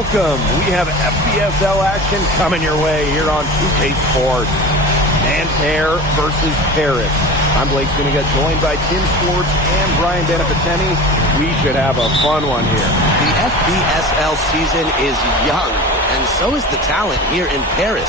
welcome. We have FBSL action coming your way here on 2K Sports. Nanterre versus Paris. I'm Blake Zuniga, joined by Tim Schwartz and Brian Beneficeni. We should have a fun one here. The FBSL season is young, and so is the talent here in Paris.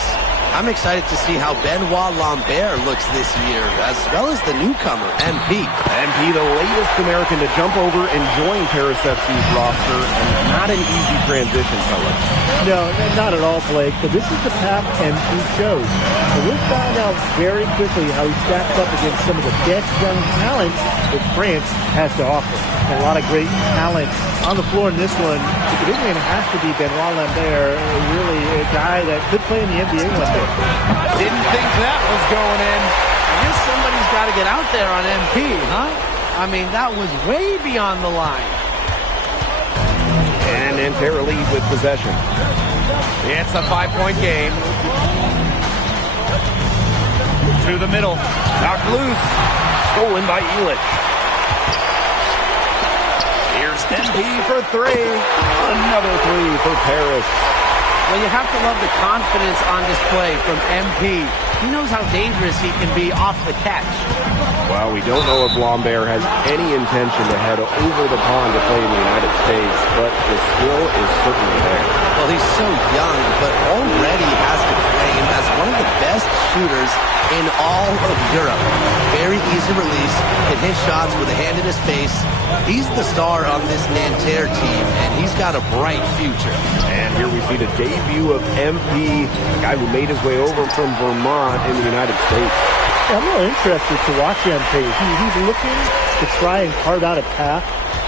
I'm excited to see how Benoit Lambert looks this year, as well as the newcomer, MP. MP, the latest American to jump over and join Paris FC's roster, and not an easy transition, fellas. No, not at all, Blake, but this is the path MP chose. So we'll find out very quickly how he stacks up against some of the best young talent that France has to offer. And a lot of great talent on the floor in this one. The big man has to be Benoit Lambert, really a guy that could play in the NBA one day. Didn't think that was going in. I guess somebody's got to get out there on MP, huh? I mean, that was way beyond the line. And Nanterre lead with possession. It's a 5-point game. To the middle. Knocked loose. Stolen by Illich. Here's MP for three. Another three for Paris. Well, you have to love the confidence on display from MP. He knows how dangerous he can be off the catch. Well, we don't know if Lambert has any intention to head over the pond to play in the United States, but the skill is certainly there. Well, he's so young, but already has the claim as one of the best shooters in all of Europe. Very easy release, can hit shots with a hand in his face. He's the star on this Nanterre team, and he's got a bright future. And here we see the debut of MP, a guy who made his way over from Vermont in the United States. I'm really interested to watch MP. He's looking to try and carve out a path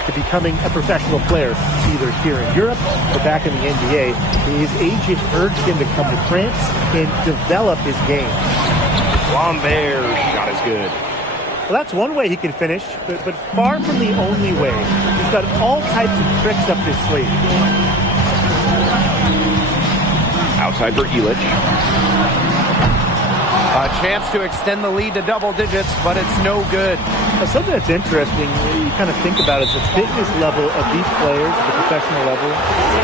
to becoming a professional player, either here in Europe or back in the NBA. His agent urged him to come to France and develop his game. Lambert's shot is good. Well, that's one way he can finish, but far from the only way. He's got all types of tricks up his sleeve. Outside for Illich. A chance to extend the lead to double digits, but it's no good. Now, something that's interesting, you kind of think about, is the fitness level of these players at the professional level.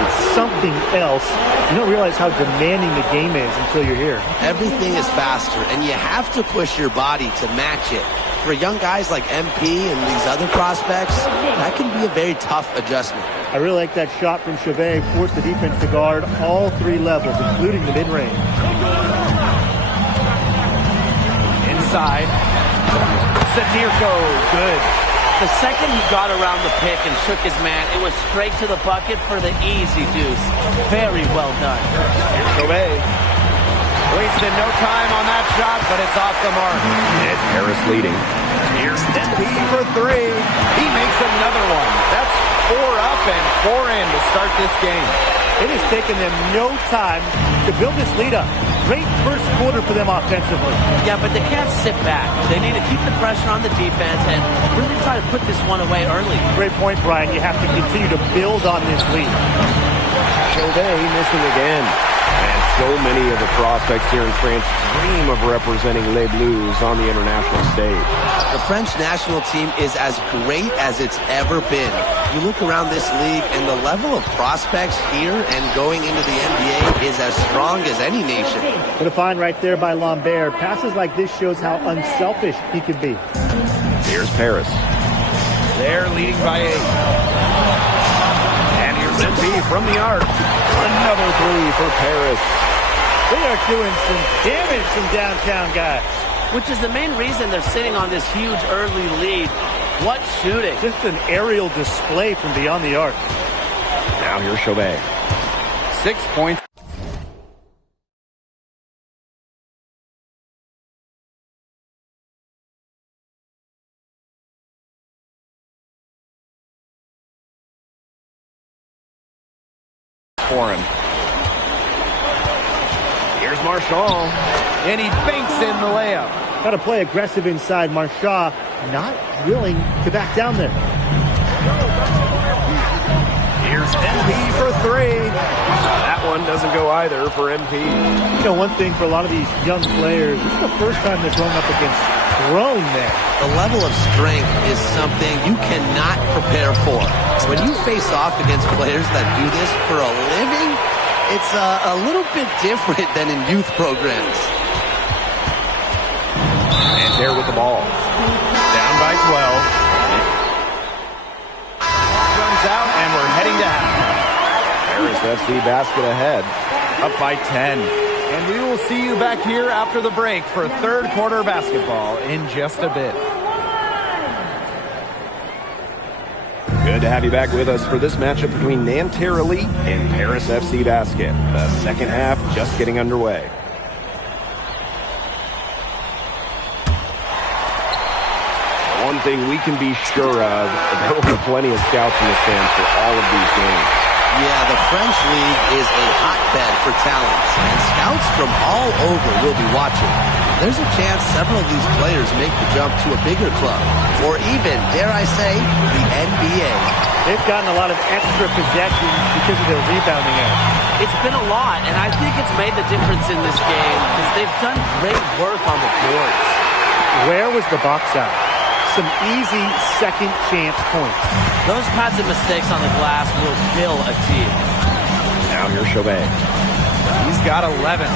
It's something else. You don't realize how demanding the game is until you're here. Everything is faster, and you have to push your body to match it. For young guys like MP and these other prospects, that can be a very tough adjustment. I really like that shot from Chauvet. Forced the defense to guard all three levels, including the mid-range. Inside. Sadirko, good. The second he got around the pick and shook his man, it was straight to the bucket for the easy deuce. Very well done. Here's Chauvet. Wasted no time on that shot, but it's off the mark. It's Paris leading. Here's MP for three. He makes another one. That's 4 up and 4 in to start this game. It has taken them no time to build this lead up. Great first quarter for them offensively. Yeah, but they can't sit back. They need to keep the pressure on the defense and really try to put this one away early. Great point, Brian. You have to continue to build on this lead. Chauvet missing again. And so many of the prospects here in France dream of representing Les Bleus on the international stage. The French national team is as great as it's ever been. You look around this league, and the level of prospects here and going into the NBA is as strong as any nation. What a find right there by Lambert. Passes like this shows how unselfish he can be. Here's Paris. They're leading by 8. And here's MP from the arc. Another three for Paris. They are doing some damage from downtown, guys. Which is the main reason they're sitting on this huge early lead. What shooting. Just an aerial display from beyond the arc. Now here's Chauvet. 6 points. For him. Here's Marchand. And he banks in the layup. Got to play aggressive inside. Marchand not willing to back down there. Here's MP for three. That one doesn't go either for MP. You know, one thing for a lot of these young players, this is the first time they're going up against grown men. The level of strength is something you cannot prepare for. When you face off against players that do this for a living, it's a little bit different than in youth programs. And there with the ball. Down by 12. Runs out, and we're heading to half. Paris FC basket ahead. Up by 10. And we will see you back here after the break for third quarter basketball in just a bit. Good to have you back with us for this matchup between Nanterre Elite and Paris FC Basket. The second half just getting underway. One thing we can be sure of, there will be plenty of scouts in the stands for all of these games. Yeah, the French League is a hotbed for talents, and scouts from all over will be watching. There's a chance several of these players make the jump to a bigger club, or even, dare I say, the NBA. They've gotten a lot of extra possessions because of their rebounding edge. It's been a lot, and I think it's made the difference in this game because they've done great work on the boards. Where was the box out? Some easy second chance points. Those kinds of mistakes on the glass will kill a team. Now here's Chauvet. He's got 11.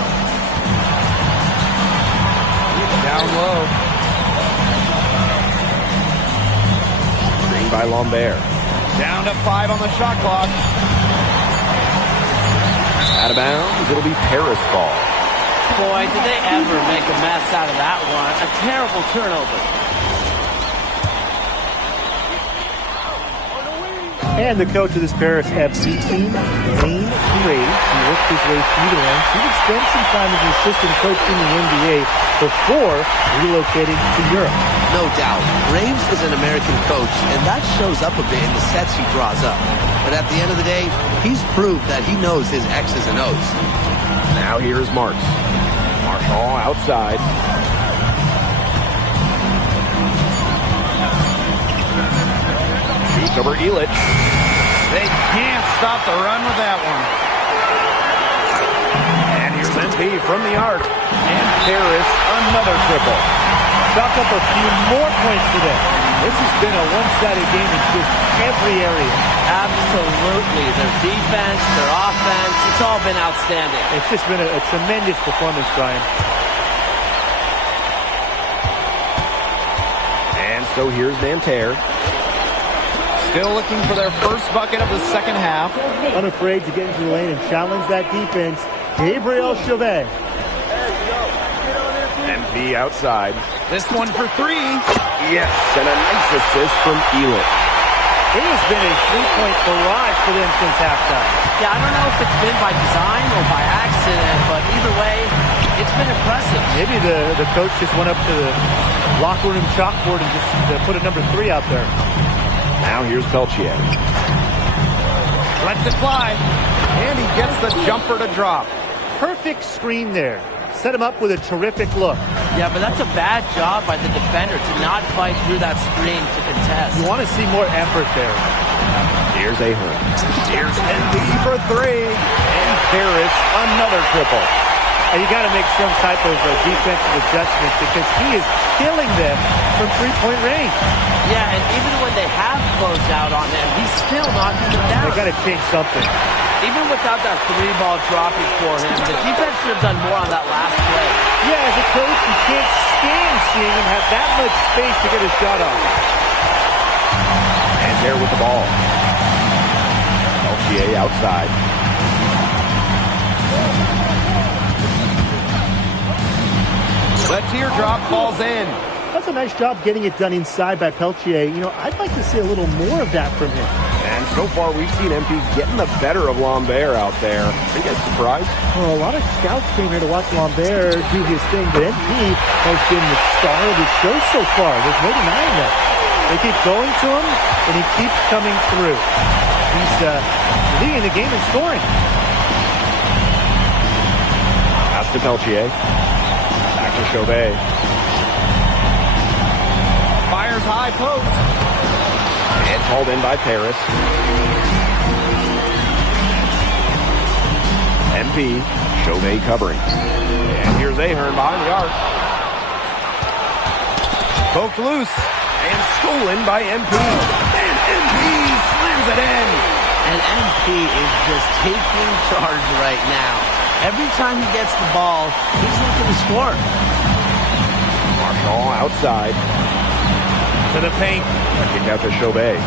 Down low. Screen by Lambert. Down to 5 on the shot clock. Out of bounds, it'll be Paris ball. Boy, did they ever make a mess out of that one. A terrible turnover. And the coach of this Paris FC team, Wayne Graves, he worked his way through the ranks. He would spend some time as an assistant coach in the NBA before relocating to Europe. No doubt, Graves is an American coach, and that shows up a bit in the sets he draws up. But at the end of the day, he's proved that he knows his X's and O's. Now here's Marks. Marshall outside. Shoots over Elich. They can't stop the run with that one. And here's MP from the arc. And Paris, another triple. Chalk up a few more points today. This has been a one-sided game in just every area. Absolutely. Their defense, their offense, it's all been outstanding. It's just been a tremendous performance, Brian. And so here's Nanterre. Still looking for their first bucket of the second half. Unafraid to get into the lane and challenge that defense. Gabriel Chauvet. MP outside. This one for 3. Yes, and a nice assist from Elich. It has been a three-point barrage for them since halftime. Yeah, I don't know if it's been by design or by accident, but either way, it's been impressive. Maybe the coach just went up to the locker room chalkboard and just put a number 3 out there. Now here's Peltier. Lets it fly. And he gets the jumper to drop. Perfect screen there. Set him up with a terrific look. Yeah, but that's a bad job by the defender to not fight through that screen to contest. You want to see more effort there. Here's Ahern. Here's MP for 3. And Paris, another triple. And you got to make some type of defensive adjustment because he is killing them from three-point range. Yeah, and even when they have closed out on him, he's still knocking them down. They got to change something. Even without that 3-ball dropping for him, the defense should have done more on that last play. Yeah, as a coach, you can't stand seeing him have that much space to get a shot off. And there with the ball. Peltier outside. The teardrop falls in. That's a nice job getting it done inside by Peltier. You know, I'd like to see a little more of that from him. And so far, we've seen MP getting the better of Lambert out there. Are you guys surprised? Well, a lot of scouts came here to watch Lambert do his thing, but MP has been the star of the show so far. There's no denying that. They keep going to him, and he keeps coming through. He's leading the game in scoring. Pass to Peltier. Back to Chauvet. Fires high post. It's hauled in by Paris. MP, Chauvet covering. And here's Ahern behind the arc. Poked loose. And stolen by MP. And MP slams it in. And MP is just taking charge right now. Every time he gets the ball, he's looking to score. Marshall outside. To the paint. A kick out to Chauvet.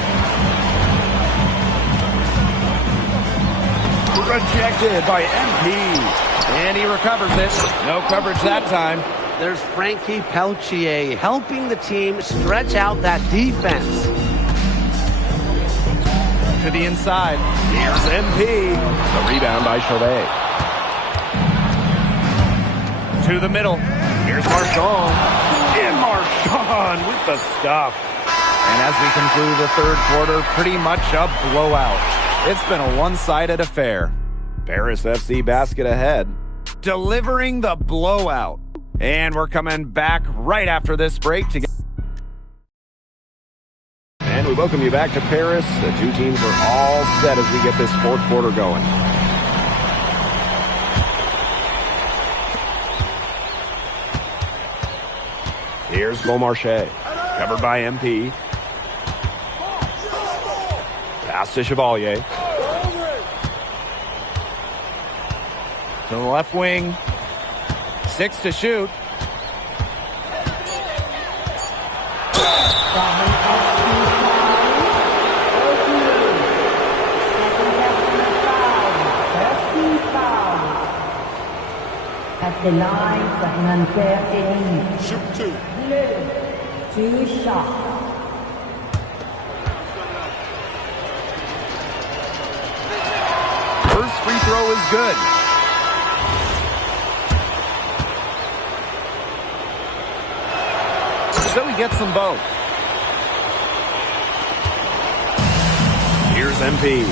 Rejected by MP. And he recovers it. No coverage that time. There's Frankie Peltier helping the team stretch out that defense. To the inside. Here's MP. The rebound by Chauvet. To the middle. Here's Marchand. And Marchand with the stuff. And as we conclude the third quarter, pretty much a blowout. It's been a one-sided affair. Paris FC basket ahead. Delivering the blowout. And we're coming back right after this break to get... And we welcome you back to Paris. The two teams are all set as we get this fourth quarter going. Here's Beaumarchais, covered by MP. Pass to Chevalier. To the left wing. 6 to shoot. At the line for Nanterre. Shoot 2. 2 shots. First free throw is good. So he gets them both. Here's MP.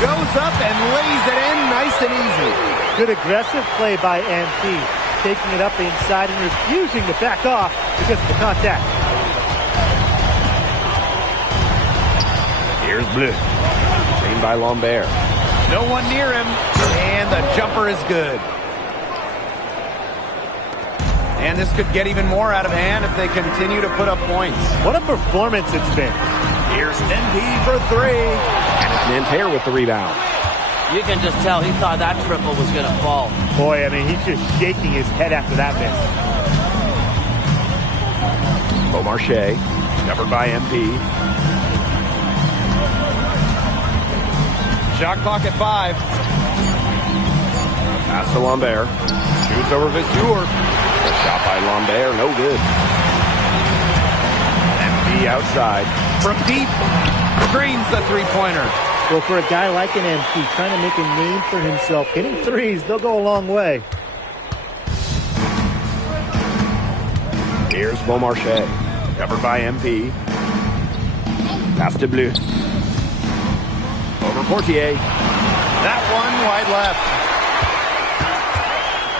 Goes up and lays it in nice and easy. Good aggressive play by MP, taking it up inside and refusing to back off because of the contact. Here's Bleu. Screened by Lambert. No one near him, and the jumper is good. And this could get even more out of hand if they continue to put up points. What a performance it's been. Here's MP for 3. And it's Nanterre with the rebound. You can just tell he thought that triple was going to fall. Boy, I mean, he's just shaking his head after that miss. Beaumarchais, covered by MP. Shot clock at 5. Pass to Lambert. Shoots over Viseur. A shot by Lambert, no good. MP outside. From deep, screens the three-pointer. Well, for a guy like an MP, trying to make a name for himself, hitting threes, they'll go a long way. Here's Beaumarchais, covered by MP. Pass to Bleu. Over Portier. That one wide left.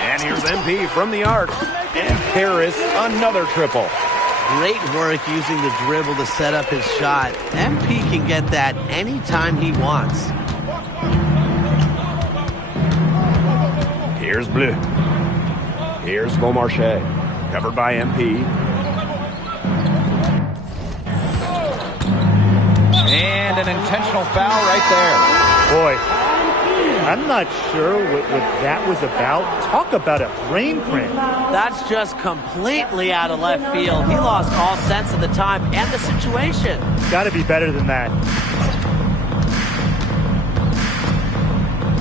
And here's MP from the arc. And Paris, another triple. Great work using the dribble to set up his shot. MP can get that anytime he wants. Here's Bleu. Here's Beaumarchais, covered by MP. And an intentional foul right there. Boy, I'm not sure what that was about. Talk about a brain cramp. That's just completely out of left field. He lost all sense of the time and the situation. Got to be better than that.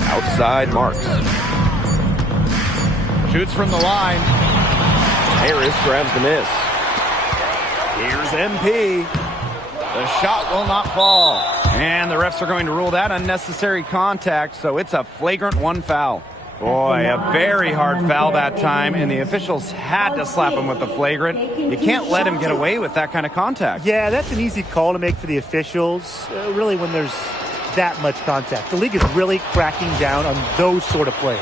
Outside Marks. Shoots from the line. Harris grabs the miss. Here's MP. The shot will not fall. And the refs are going to rule that unnecessary contact, so it's a flagrant 1 foul. Boy, a very hard foul that time, and the officials had to slap him with the flagrant. You can't let him get away with that kind of contact. Yeah, that's an easy call to make for the officials, really when there's that much contact. The league is really cracking down on those sort of plays.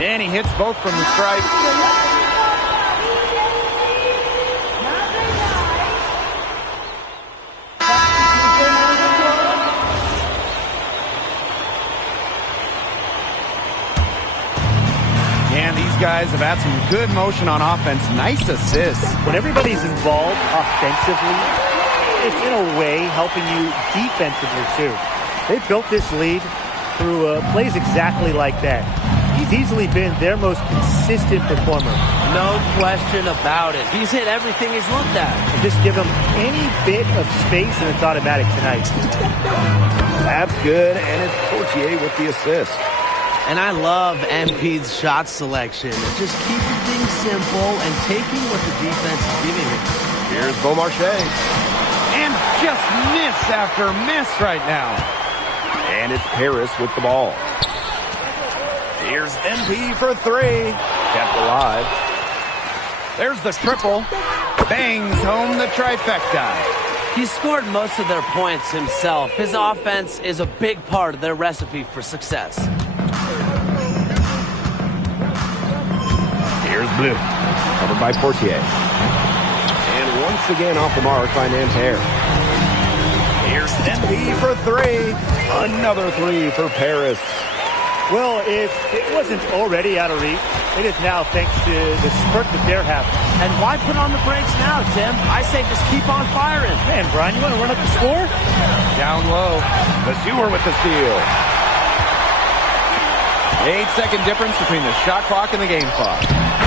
And he hits both from the stripe. And these guys guys have had some good motion on offense. Nice assists. When everybody's involved offensively, it's in a way helping you defensively too. They built this lead through plays exactly like that. He's easily been their most consistent performer. No question about it. He's hit everything he's looked at. And just give him any bit of space and it's automatic tonight. That's good, and it's Portier with the assist. And I love MP's shot selection. Just keeping things simple and taking what the defense is giving him. Here's Beaumarchais. And just miss after miss right now. And it's Paris with the ball. Here's MP for three. Kept alive. There's the triple. Bangs home the trifecta. He scored most of their points himself. His offense is a big part of their recipe for success. Here's Bleu. Covered by Portier. And once again off the mark by Nanterre. Here's MP for three. Another three for Paris. Well, if it wasn't already out of reach, it is now thanks to the spurt that they're having. And why put on the brakes now, Tim? I say just keep on firing. Man, Brian, you want to run up the score? Down low. The Sewer with the steal. 8-second difference between the shot clock and the game clock.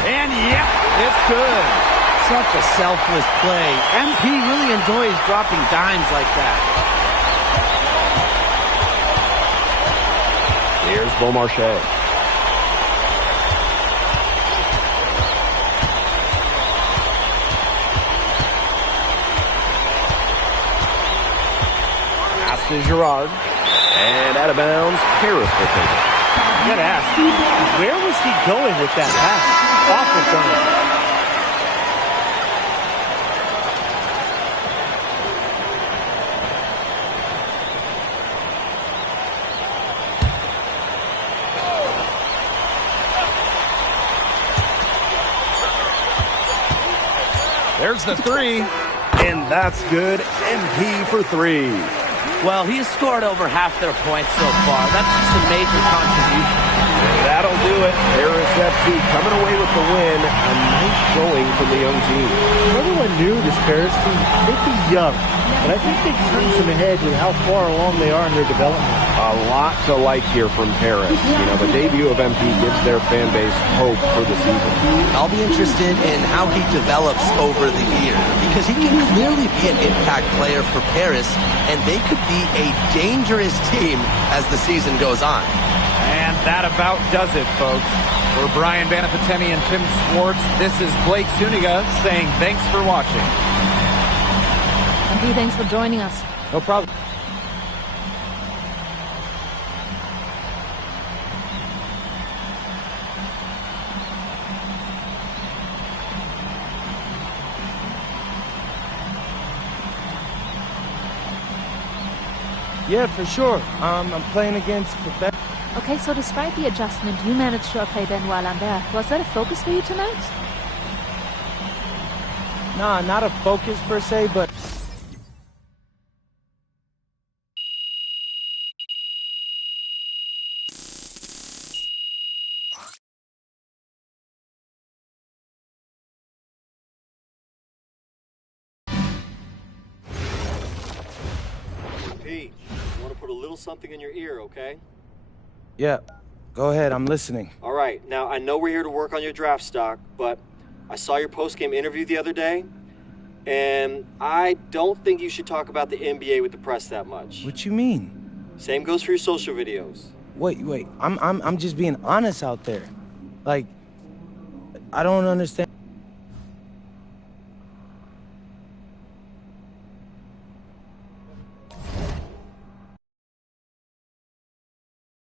And yep, it's good. Such a selfless play. MP really enjoys dropping dimes like that. Here's Beaumarchais. Pass to Girard. And out of bounds, Paris will take it. You gotta ask, where was he going with that pass? Awful turn. There's the three. And that's good. MP for three. Well, he's scored over half their points so far. That's just a major contribution. That'll do it. Paris FC coming away with the win. A nice showing from the young team. Everyone knew this Paris team, they'd be young, but I think they turned some ahead with how far along they are in their development. A lot to like here from Paris. You know, the debut of MP gives their fan base hope for the season. I'll be interested in how he develops over the year because he can clearly be an impact player for Paris, and they could be a dangerous team as the season goes on. And that about does it, folks. For Brian Banafitemi and Tim Swartz, this is Blake Zuniga saying thanks for watching. MP, thanks for joining us. No problem. Yeah, for sure. I'm playing against professional. Okay, so despite the adjustment, you managed to outplay Benoit Lambert. Was that a focus for you tonight? Nah, not a focus per se, but... Pete, you want to put a little something in your ear, okay? Yeah, go ahead, I'm listening. All right, now I know we're here to work on your draft stock, but I saw your post-game interview the other day, and I don't think you should talk about the NBA with the press that much. What you mean? Same goes for your social videos. Wait, I'm just being honest out there. Like, I don't understand.